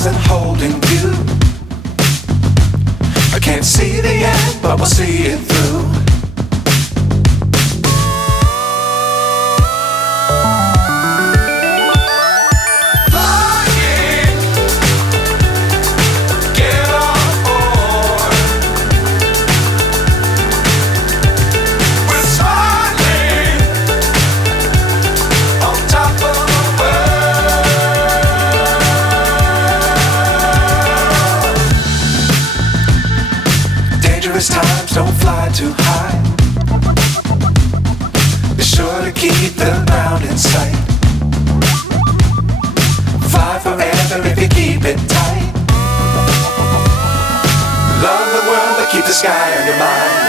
stars and holding you. I can't see the end, but we'll see it through. Times don't fly too high. Be sure to keep the ground in sight. Fly forever if you keep it tight. Love the world but keep the sky on your mind.